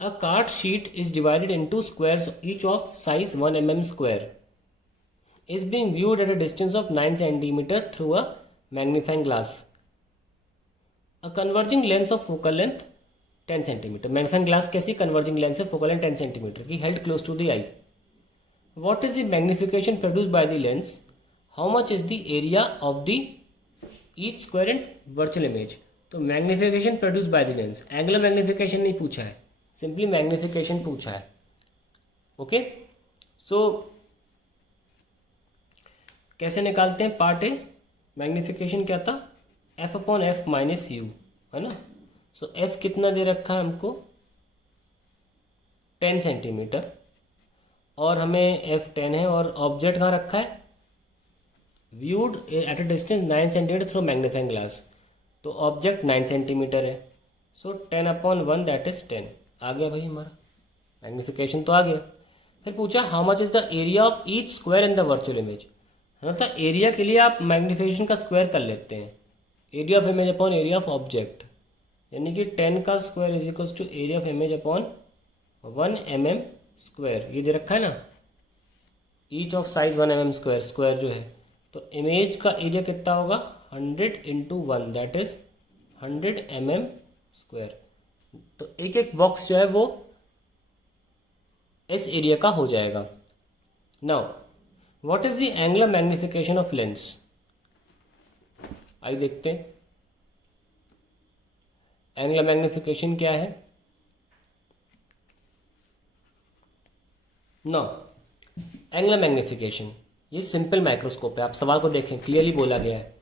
A card sheet is divided into squares each of size 1 mm square. Is being viewed at a distance of 9 cm through a magnifying glass. A converging lens of focal length 10 cm. Magnifying glass कैसी converging lens है focal length 10 cm की held close to the eye. What is the magnification produced by the lens? How much is the area of the each square in virtual image? तो magnification produce by the lens, angular magnification नहीं पूछा है, simply magnification पूछा है. Okay, सो कैसे निकालते हैं? Part A magnification क्या था? F upon F minus you, है ना. सो एफ कितना दे रखा है हमको? 10 सेंटीमीटर, और हमें एफ 10 है, और ऑब्जेक्ट कहाँ रखा है? Viewed at a distance 9 centimetre through magnifying glass. तो ऑब्जेक्ट 9 सेंटीमीटर है. सो 10 अपॉन 1 दैट इज 10. आ गया भाई हमारा मैग्निफिकेशन तो आ गया. फिर पूछा how much is the area of each square in the virtual image. मतलब एरिया के लिए आप मैग्निफिकेशन का स्क्वायर कर लेते हैं, area of image upon area of object, यानी कि 10 का square is equals to area of image upon 1 mm square. ये दे रखा है ना, each of size 1 mm square, square जो है. तो इमेज का एरिया कितना होगा? 100 into 1 that is 100 mm square. तो एक एक बॉक्स जो है वो इस एरिया का हो जाएगा. Now what is the angular magnification of lens? आइए देखते हैं एंगुलर मैग्निफिकेशन क्या है. नो, एंगुलर मैग्निफिकेशन ये सिंपल माइक्रोस्कोप है. आप सवाल को देखें, क्लियरली बोला गया है.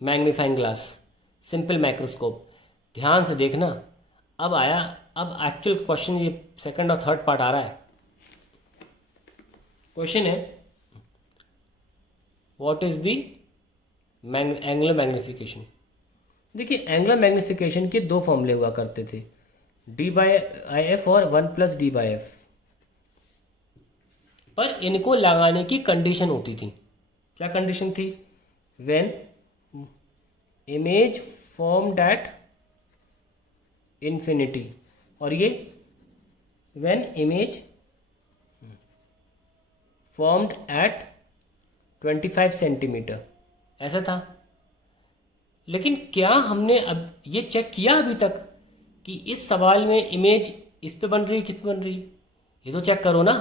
मैग्नीफाइंग ग्लास, सिंपल माइक्रोस्कोप, ध्यान से देखना. अब आया, अब एक्चुअल क्वेश्चन, ये सेकंड और थर्ड पार्ट आ रहा है. क्वेश्चन है what is the angular magnification. देखिए एंगुलर मैग्निफिकेशन के दो फॉर्मूले हुआ करते थे, डी बाई आई एफ और 1 प्लस डी बाई एफ. पर इनको लगाने की कंडीशन होती थी. क्या कंडीशन थी? When image formed at infinity, और ये when image formed at 25 centimetre, ऐसा था. लेकिन क्या हमने अब ये चेक किया अभी तक कि इस सवाल में इमेज इस पे बन रही है, किस पे बन रही है? ये तो चेक करो ना.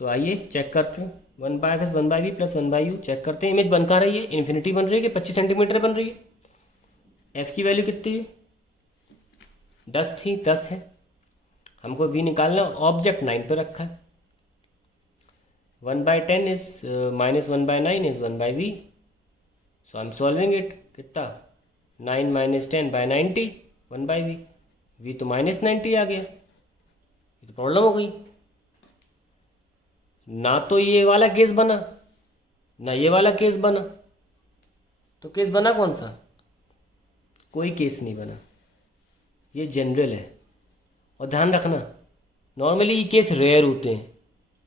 तो आइए चेक करते हैं. 1 by F 1 by V plus 1 by U. Check करते हैं इमेज बन कहाँ रही है? इन्फिनिटी बन रही है कि 25 सेंटीमीटर बन रही है? एफ की वैल्यू कितनी है? 10 थी, 10 है. हमको वी निकालना, ऑब्जेक्ट 9 पे रखा है. 1 by 10 is minus 1 by 9 is 1 by V. So I am solving it. कितना? 9 minus 10 by 90, 1 by V. V तो माइनस 90 आ गया. ये तो प्रॉब्लम हो गई ना. तो ये वाला केस बना ना ये वाला केस बना. तो केस बना कौन सा? कोई केस नहीं बना. ये जनरल है. और ध्यान रखना, नॉर्मली ये केस रेयर होते हैं,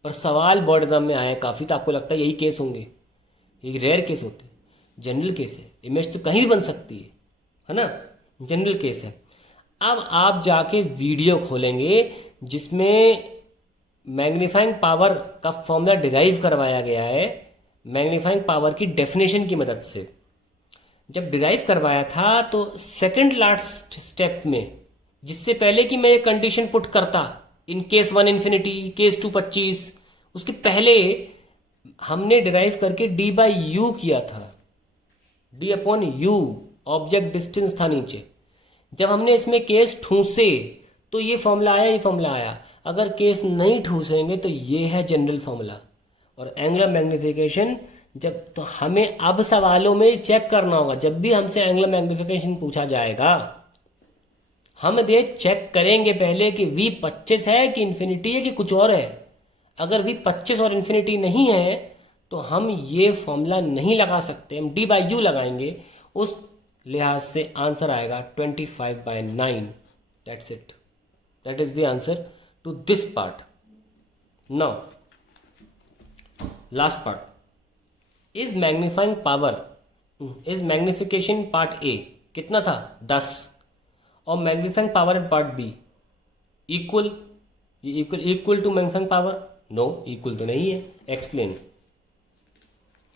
और सवाल बोर्ड एग्जाम में आया काफ़ी, तो आपको लगता है यही केस होंगे. ये रेयर केस होते हैं, जनरल केस है. इमेज तो कहीं भी बन सकती है ना, जनरल केस है. अब आप जाके वीडियो खोलेंगे जिसमें मैग्नीफाइंग पावर का फॉर्मूला डिराइव करवाया गया है, मैग्नीफाइंग पावर की डेफिनेशन की मदद से. जब डिराइव करवाया था तो सेकंड लास्ट स्टेप में, जिससे पहले कि मैं ये कंडीशन पुट करता, इन केस 1 इन्फिनिटी, केस 2 25, उसके पहले हमने डिराइव करके डी बाई यू किया था. D upon you object distance था नीचे. जब हमने इसमें केस ठूसे तो ये फॉर्मूला आया, ये फॉर्मूला आया. अगर केस नहीं ठूसेंगे तो ये है जनरल फॉर्मूला. और एंगुलर मैग्निफिकेशन जब, तो हमें अब सवालों में चेक करना होगा, जब भी हमसे एंगुलर मैग्निफिकेशन पूछा जाएगा हम ये चेक करेंगे पहले कि वी 25 है कि इन्फिनिटी है कि कुछ और है. अगर वी 25 और इन्फिनिटी नहीं है तो हम ये फॉर्मूला नहीं लगा सकते, हम डी बाई यू लगाएंगे. उस लिहाज से आंसर आएगा 25/9. That's it. That is the answer to this part. Now last part is magnifying power, is magnification part A कितना था? 10, और magnifying power in part B equal, ये equal to magnifying power, no equal तो नहीं है। Explain.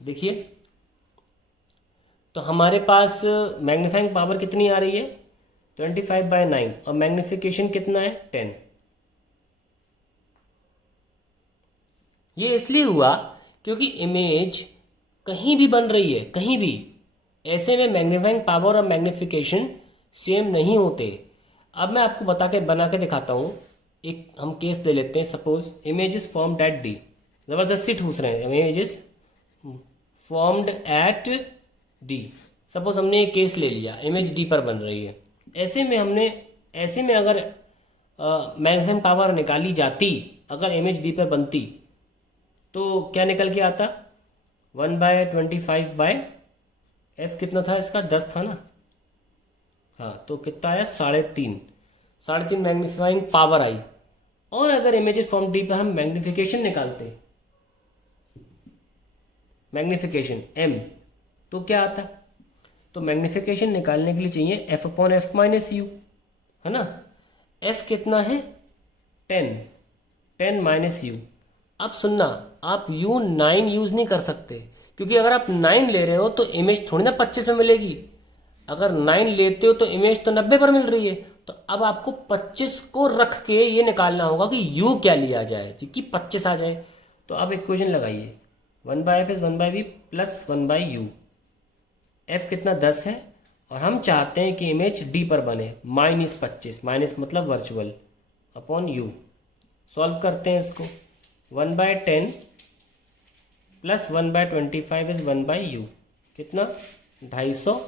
देखिए तो हमारे पास मैग्नीफाइंग पावर कितनी आ रही है 25/9 और मैग्नीफिकेशन कितना है 10। ये इसलिए हुआ क्योंकि इमेज कहीं भी बन रही है, कहीं भी, ऐसे में मैग्नीफाइंग पावर और मैग्नीफिकेशन सेम नहीं होते। अब मैं आपको बना के दिखाता हूं। एक हम केस ले लेते हैं। Suppose image is formed at D, जबरदस्ती ठूस रहे हैं, image is formed at D. Suppose हमने एक केस ले लिया, इमेज डी पर बन रही है। ऐसे में अगर मैग्नीफाइंग पावर निकाली जाती, अगर इमेज डी पर बनती, तो क्या निकल के आता 1/25/f कितना था इसका 10 था ना। हाँ, तो कितना आया 3.5 मैग्नीफाइंग पावर आई। और अगर इमेज फॉर्म डी पर हम मैग्नीफिकेशन निकालते, मैग्नीफिकेशन m, तो क्या आता। तो मैग्नीफिकेशन निकालने के लिए चाहिए f/f - u, है ना। f कितना है 10 - u। अब सुनना, आप u 9 यूज नहीं कर सकते, क्योंकि अगर आप 9 ले रहे हो तो इमेज थोड़ी ना 25 में मिलेगी। अगर 9 लेते हो तो इमेज तो 90 पर मिल रही है। तो अब आपको 25 को रख के ये निकालना होगा कि u क्या लिया जाए कि 25 आ जाए। तो अब इक्वेशन लगाइए, 1/f is 1/v plus 1/u। f कितना 10 है और हम चाहते हैं कि इमेज d पर बने -25, माइनस मतलब वर्चुअल, अपॉन u। सॉल्व करते हैं इसको। 1/10 प्लस 1/25 इज 1/u, कितना 250,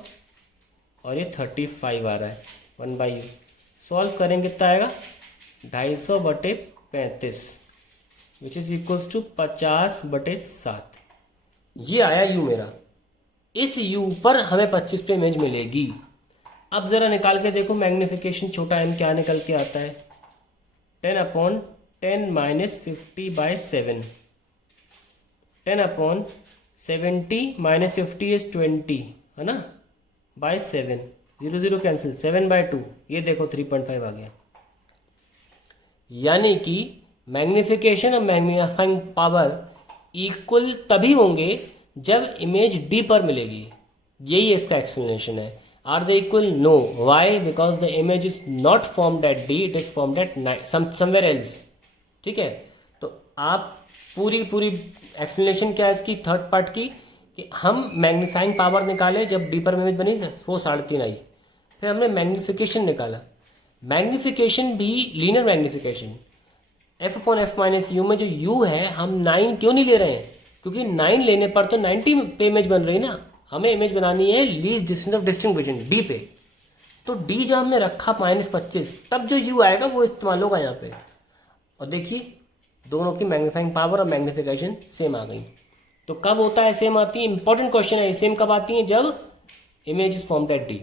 और ये 35 आ रहा है 1/u। सॉल्व करेंगे कितना आएगा 250/35, विच इज इक्वल्स टू 50/7। ये आया u मेरा। इस u पर हमें 25 पे इमेज मिलेगी। अब जरा निकाल के देखो मैग्नीफिकेशन छोटा m क्या निकल के आता है 10/10 - 50/7। 10/70 - 50 इज 20, है ना, बाय 7। 0 0 कैंसिल, 7/2, ये देखो 3.5 आ गया। यानी कि मैग्नीफिकेशन और मैग्नीफाइंग पावर इक्वल तभी होंगे जब इमेज डी पर मिलेगी। यही इसका एक्सप्लेनेशन है। Are they equal? No. Why? Because the image is not formed at D, it is formed at somewhere else. ठीक है, तो आप पूरी एक्सप्लेनेशन क्या है इसकी थर्ड पार्ट की, कि हम मैग्नीफाइंग पावर निकाले जब डी पर इमेज बनी वो 3.5 आई। फिर हमने मैग्नीफिकेशन निकाला। मैग्नीफिकेशन भी लीनियर मैग्नीफिकेशन, f/f - u में जो u है हम 9 क्यों नहीं ले रहे हैं, क्योंकि 9 लेने पर तो 90 पे इमेज बन रही ना। हमें इमेज बनानी है लीस्ट डिस्टेंस ऑफ डिस्टिंक्विशन d पे। तो d जो हमने रखा -25, तब जो u आएगा वो इस्तेमाल होगा यहाँ पे। और देखिए दोनों की मैग्नीफाइंग पावर और मैग्नीफिकेशन सेम आ गई। तो कब होता है सेम आती है? इंपॉर्टेंट क्वेश्चन है। सेम कब आती है? जब image is formed eight d।